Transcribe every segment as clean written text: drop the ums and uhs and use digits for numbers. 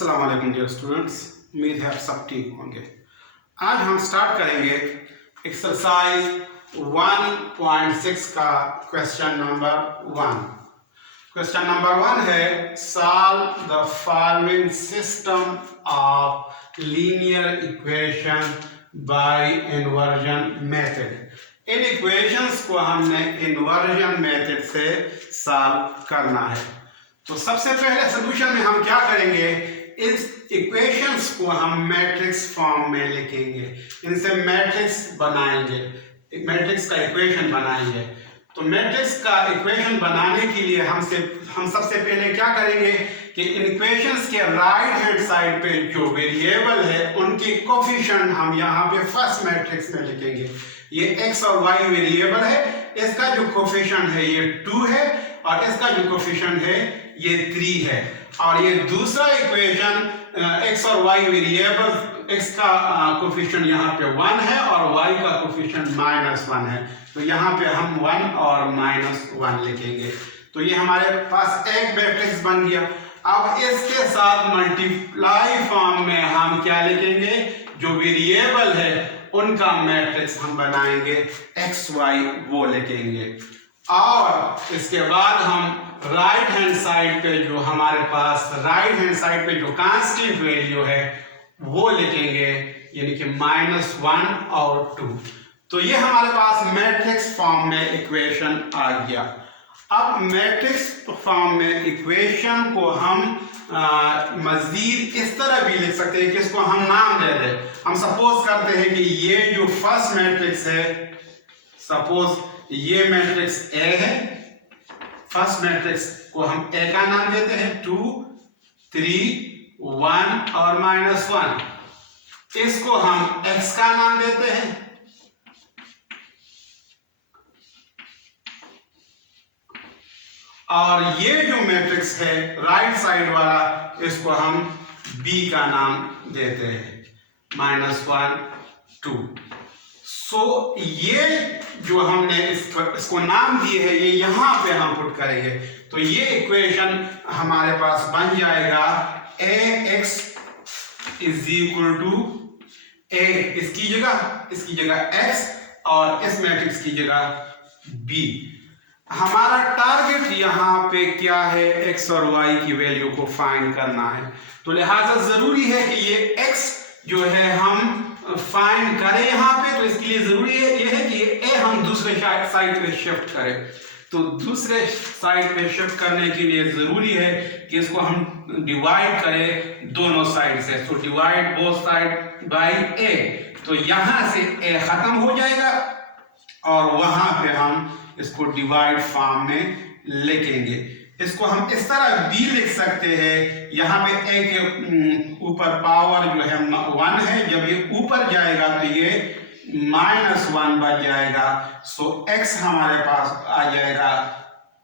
अस्सलाम वालेकुम dear students, उम्मीद है आप सब ठीक होंगे। आज हम स्टार्ट करेंगे एक्सरसाइज 1.6 का क्वेश्चन नंबर 1। क्वेश्चन नंबर 1 है solve the following system of linear equation by inversion method. In equations को हमने इन्वर्जन मेथड से सॉल्व करना है। तो सबसे पहले सोल्यूशन में हम क्या करेंगे, इस इक्वेशंस को हम मैट्रिक्स फॉर्म में लिखेंगे, इनसे मैट्रिक्स बनाएंगे, मैट्रिक्स का इक्वेशन बनाएंगे। तो मैट्रिक्स का इक्वेशन बनाने के लिए हम सबसे पहले क्या करेंगे कि इन इक्वेशंस के राइट हैंड साइड पे जो वेरिएबल है उनकी कोफिशिएंट हम यहाँ पे फर्स्ट मैट्रिक्स में लिखेंगे। ये x और y वेरिएबल है, इसका जो कोफिशिएंट है ये 2 है और इसका जो कोफिशिएंट है ये 3 है। और ये दूसरा इक्वेशन x और y वेरिएबल, x का कोफिशिएंट यहाँ पे 1 है और y का कोफिशिएंट -1 है। तो यहाँ पे हम 1 और -1 लिखेंगे। तो ये हमारे पास एक मैट्रिक्स बन गया। अब इसके साथ मल्टीप्लाई फॉर्म में हम क्या लिखेंगे, जो वेरिएबल है उनका मैट्रिक्स हम बनाएंगे, x y वो लिखेंगे। और इसके बाद हम राइट हैंड साइड पे जो हमारे पास राइट हैंड साइड पे जो कांस्टेंट वैल्यू है वो लिखेंगे, यानी कि -1 और 2। तो ये हमारे पास मैट्रिक्स फॉर्म में इक्वेशन आ गया। अब मैट्रिक्स फॉर्म में इक्वेशन को हम मजीद इस तरह भी लिख सकते हैं कि इसको हम नाम दे दें। हम सपोज करते हैं कि ये जो फर्स्ट मैट्रिक्स है, सपोज ये मैट्रिक्स ए है, फर्स्ट मैट्रिक्स को हम ए का नाम देते हैं, 2 3 1 और -1। इसको हम x का नाम देते हैं, और ये जो मैट्रिक्स है राइट साइड वाला, इसको हम b का नाम देते हैं, -1 2। सो ये जो हमने इसको नाम दिए है ये यहाँ पे हम पुट करेंगे। तो ये इक्वेशन हमारे पास बन जाएगा ax = a, इसकी जगह x और इस मैट्रिक्स की जगह b। हमारा टारगेट यहाँ पे क्या है, x और y की वैल्यू को फाइंड करना है। तो लिहाजा जरूरी है कि ये x जो है हम फाइंड करें यहाँ पे। तो इसके लिए जरूरी है ये है कि a हम दूसरे साइड पे शिफ्ट करें। तो दूसरे साइड पे शिफ्ट करने के लिए जरूरी है कि इसको हम डिवाइड करें दोनों साइड से। तो divide both side by a। तो यहाँ से a खत्म हो जाएगा और वहां पे हम इसको डिवाइड फॉर्म में लिखेंगे। इसको हम इस तरह भी लिख सकते हैं, यहाँ पे a के ऊपर पावर जो है 1 है, जब ये ऊपर जाएगा तो ये -1 बन जाएगा। सो x हमारे पास आ जाएगा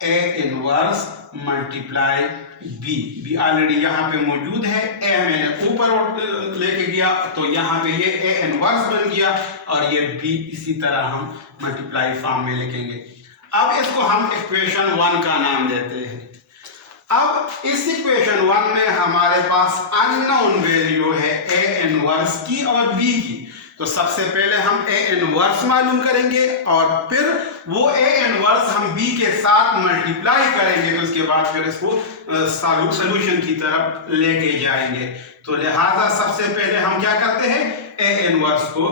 a inverse multiply b already यहाँ पे मौजूद है, a मैंने ऊपर लेके गया तो यहाँ पे ये a इनवर्स बन गया और ये b इसी तरह हम मल्टीप्लाई फॉर्म में लिखेंगे। अब इसको हम इक्वेशन 1 का नाम देते हैं। अब इस इक्वेशन 1 में हमारे पास अननोन वैल्यू है a इनवर्स की और b की। तो सबसे पहले हम a इनवर्स मालूम करेंगे और फिर वो a इनवर्स हम b के साथ मल्टीप्लाई करेंगे। तो उसके बाद फिर इसको सॉल्यूशन की तरफ लेके जाएंगे। तो लिहाजा सबसे पहले हम क्या करते हैं, a इनवर्स को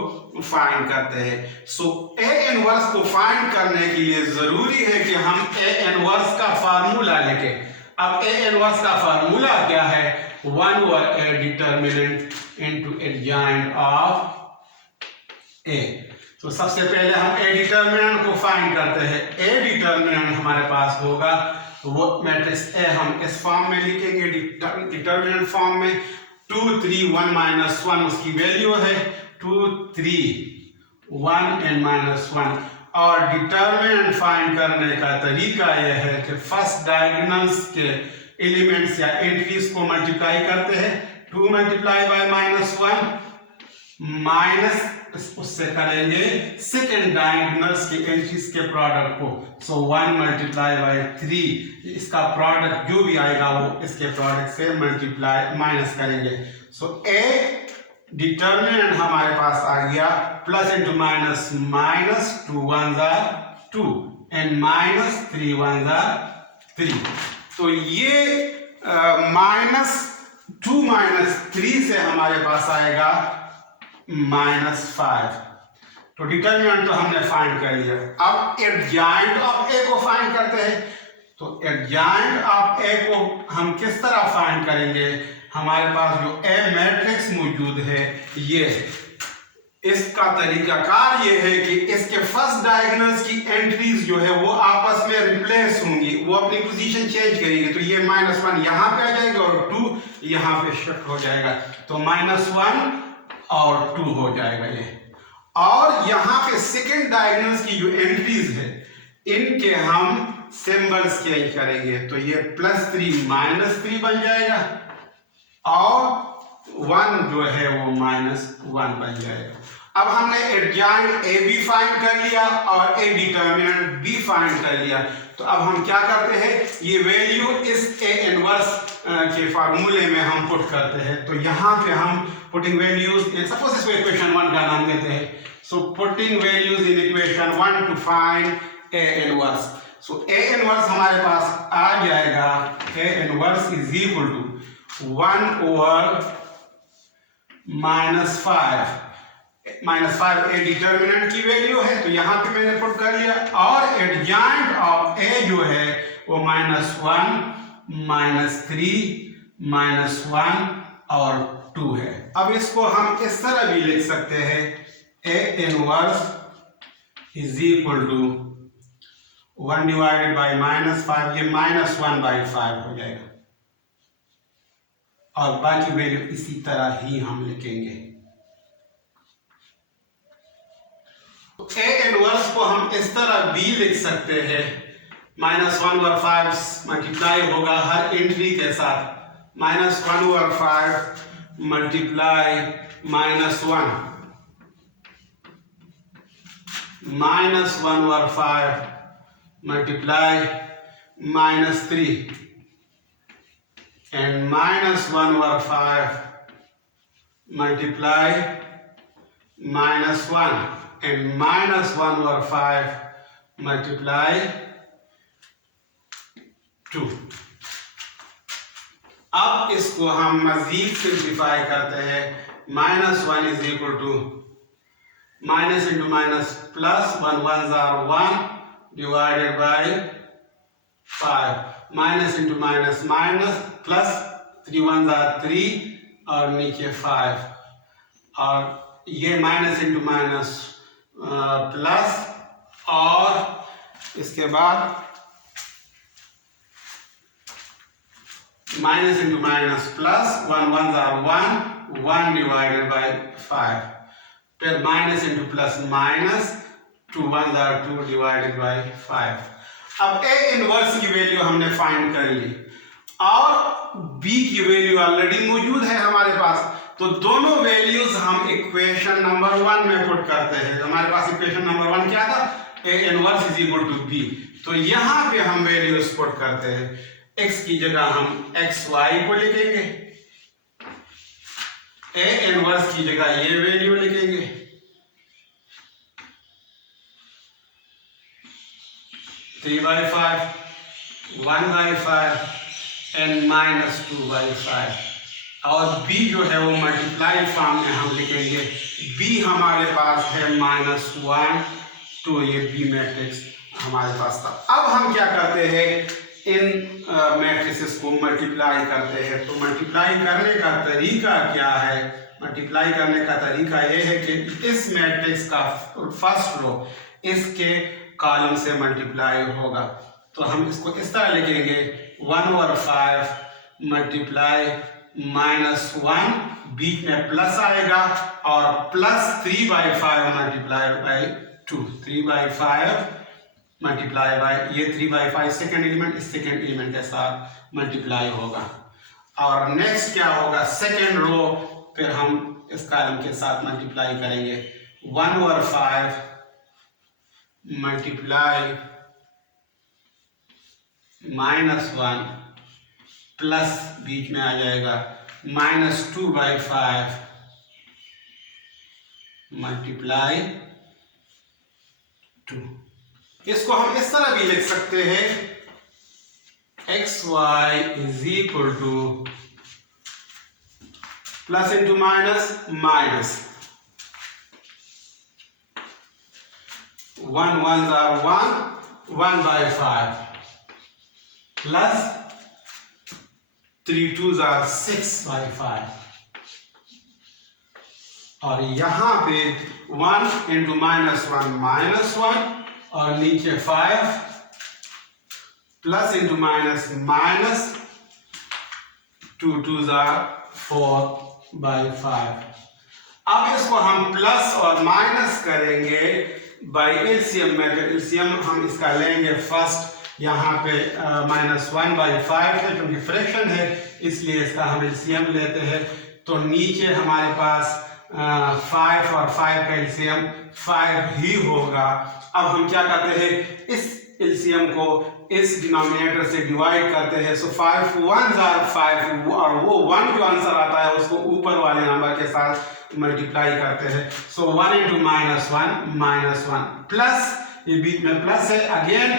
फाइंड करते हैं। सो a इनवर्स को फाइंड करने के लिए जरूरी है कि हम a इनवर्स का फार्मूला लिखें। अब a इनवर्स का फार्मूला क्या है, 1 over a determinant into adjoint of a। तो सबसे पहले हम a डिटर्मिनेंट को फाइंड करते हैं। a डिटर्मिनेंट हमारे पास होगा, वो मैट्रिक्स a हम इस फॉर्म में लिखेंगे, डिटर्मिनेंट फॉर्म में 2 3 1 -1 उसकी वैल्यू है, 2 3 1 and -1। और डिटर्मिनेंट फाइंड करने का तरीका यह है कि फर्स्ट डायगोनल्स के एलिमेंट्स या एंट्रीज को मल्टीप्लाई करते हैं। 2 × -1 माइनस उससे करेंगे सेकेंड डायगोनल्स की एंट्रीज के प्रोडक्ट को। सो 1 मल्टीप्लाई बाय 3, इसका प्रोडक्ट जो भी आएगा वो इसके प्रोडक्ट से मल्टीप्लाई माइनस करेंगे। सो ए डिटर्मिनेंट हमारे पास आ गया plus into minus, minus 2 1 2 and minus 3 1 3। तो ये माइनस 2 माइनस 3 से हमारे पास आएगा -5। तो डिटर्मिनेंट तो हमने फाइंड कर लिया। अब एडजॉइंट ऑफ ए को फाइंड करते हैं। तो एडजॉइंट ऑफ ए को हम किस तरह फाइंड करेंगे? हमारे पास जो ए मैट्रिक्स मौजूद है ये है, इसका तरीकाकार ये है कि इसके फर्स्ट डायगोनल्स की एंट्रीज जो है वो आपस में रिप्लेस होंगी, वो अपनी पोजीशन चेंज करेंगे। तो ये -1 यहाँ पे आ जाएगा और 2 यहाँ पे शिफ्ट हो जाएगा। तो -1 और 2 हो जाएगा ये। और यहाँ पे सेकेंड डायगोनल्स की जो एंट्रीज है इनके हम सिंबल्स चेंज करेंगे। तो ये +3 -3 बन जाएगा और 1 जो है वो -1 बन जाएगा। अब हमने एडजॉइंट ए भी फाइंड कर लिया और ए डिटर्मिनेंट भी फाइंड कर लिया। तो अब हम क्या करते हैं, ये वैल्यू इस ए इनवर्स के फार्मूले में हम पुट करते हैं। तो यहाँ पे हम पुटिंग वैल्यूज, सपोज इसको इक्वेशन 1 का नाम देते हैं। So putting values in equation 1 to find a inverse. So a inverse हमारे पास आ जाएगा, a inverse is equal to 1/-5 -5 a determinant की वैल्यू है तो यहाँ पे मैंने पुट कर लिया। और एडजॉइंट ऑफ ए जो है वो -1 -3 -1 और 2 है। अब इसको हम इस तरह भी लिख सकते हैं, a inverse is equal to 1 divided by -5, ये -1/5 हो जाएगा और बाकी वैल्यू इसी तरह ही हम लिखेंगे। ए इनवर्स को हम इस तरह भी लिख सकते हैं, -1/5 मल्टीप्लाई होगा हर एंट्री के साथ, -1/5 multiply -1, -1/5 multiply -3 and -1/5 multiply -1 and -1/5 multiply 2। अब इसको हम मजीद सिंप्लीफाई करते हैं। -1 is equal to minus into minus plus 1 1s are 1 divided by 5, minus into minus minus plus 3 1s are 3 और नीचे 5 और ये माइनस इंटू माइनस प्लस और इसके बाद minus into minus plus 1 1s are 1 divided by 5, फिर minus into plus minus 2 1s are 2 divided by 5। अब A inverse की वैल्यू हमने फाइंड कर ली और बी की वैल्यू ऑलरेडी मौजूद है हमारे पास, तो दोनों वैल्यूज हम इक्वेशन नंबर 1 में पुट करते हैं। हमारे पास इक्वेशन नंबर 1 क्या था, a inverse is equal to b. तो यहां पे हम वैल्यूज पुट करते हैं, x की जगह हम xy को लिखेंगे, ए इनवर्स की जगह ये वैल्यू लिखेंगे, 3/5 1/5 एंड -2/5 और b जो है वो मल्टीप्लाई फॉर्म में हम लिखेंगे। b हमारे पास है -1 2, ये b मैट्रिक्स हमारे पास था। अब हम क्या करते हैं, इन मैट्रिसेस को मल्टीप्लाई करते हैं। तो मल्टीप्लाई करने का तरीका क्या है, मल्टीप्लाई करने का तरीका यह है कि इस मैट्रिक्स का फर्स्ट रो इसके कॉलम से मल्टीप्लाई होगा। तो हम इसको इस तरह लिखेंगे, 1/5 मल्टीप्लाई -1, बीच में प्लस आएगा और plus 3/5 multiply by 2, 3/5 multiply by ये 3/5 सेकेंड एलिमेंट इस सेकेंड एलिमेंट के साथ मल्टीप्लाई होगा। और नेक्स्ट क्या होगा, सेकेंड रो फिर हम इस कॉलम के साथ मल्टीप्लाई करेंगे। 1/5 मल्टीप्लाई -1 प्लस बीच में आ जाएगा -2/5 मल्टीप्लाई 2। इसको हम इस तरह भी लिख सकते हैं, xy is equal two plus into minus minus 1 1s are 1 1/5 plus 3 2s are 6/5 और यहां पे 1 इंटू -1 -1 और नीचे 5 plus into minus minus 2 2s are 4/5। अब इसको हम प्लस और माइनस करेंगे बाय एलसीएम मेथड। एलसीएम हम इसका लेंगे फर्स्ट, यहाँ पे -1/5 है क्योंकि फ्रैक्शन है, इसलिए इसका हम एलसीएम लेते हैं। तो नीचे हमारे पास 5 और 5 का एलसीएम 5 ही होगा। अब हम क्या करते हैं, इस एलसीएम को इस डिनोमिनेटर से डिवाइड करते हैं। सो 5 1s are 5 और वो 1 जो आंसर आता है उसको ऊपर वाले नंबर के साथ मल्टीप्लाई करते हैं। सो 1 इंटू -1 प्लस, ये बीच में प्लस है, अगेन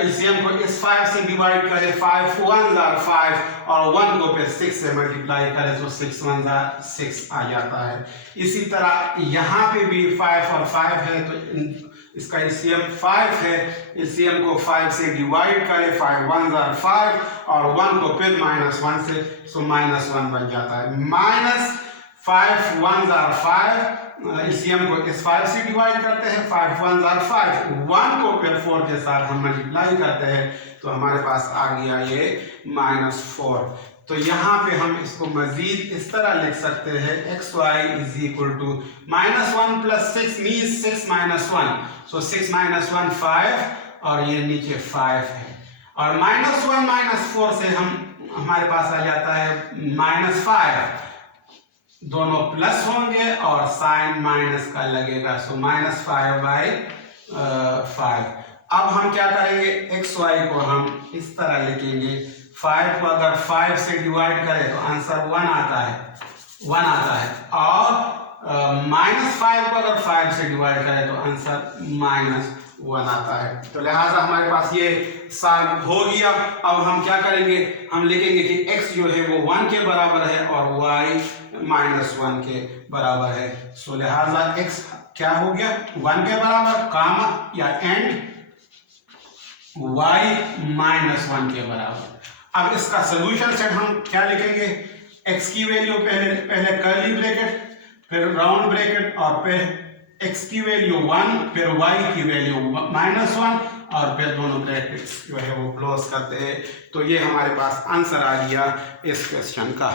एलसीएम को इस 5 से डिवाइड करें। 5 1s are 5 और 1 को फिर 6 से मल्टीप्लाई करें, तो 6 1s are 6 आ जाता है। इसी तरह यहाँ पे भी 5 और 5 है, तो इसका एलसीएम 5 है। एलसीएम को 5 से डिवाइड करें, 5 1s are 5 और 1 को फिर -1 से, सो -1 बन जाता है। -5 1s are 5, एलसीएम को इस 5 से डिवाइड करते हैं, 5 1s are 5, 1 को फिर 4 के साथ हम मल्टीप्लाई करते हैं, तो हमारे पास आ गया ये -4। तो यहाँ पे हम इसको मजीद इस तरह लिख सकते हैं, xy is equal to -1 plus 6 means 6 -1, so 6 -1 5 और ये नीचे 5 है, और -1 -4 से हमारे पास आ जाता है -5, दोनों प्लस होंगे और साइन माइनस का लगेगा, सो -5/5। अब हम क्या करेंगे, xy को हम इस तरह लिखेंगे, 5 को अगर 5 से डिवाइड करें तो आंसर 1 आता है, और -5 को अगर 5 से डिवाइड करें तो आंसर -1 आता है। तो लिहाजा हमारे पास ये सॉल्व हो गया। अब हम क्या करेंगे, हम लिखेंगे कि x जो है वो 1 के बराबर है और y -1 के बराबर है। सो लिहाजा x क्या हो गया, 1 के बराबर, कामा या एंड, y -1 के बराबर। अब इसका सोल्यूशन सेट हम क्या लिखेंगे, x की वैल्यू पहले कर्ली ब्रैकेट, फिर राउंड ब्रैकेट, और फिर x की वैल्यू 1, फिर y की वैल्यू -1, और फिर दोनों ब्रैकेट्स जो है वो क्लोज करते हैं। तो ये हमारे पास आंसर आ गया इस क्वेश्चन का।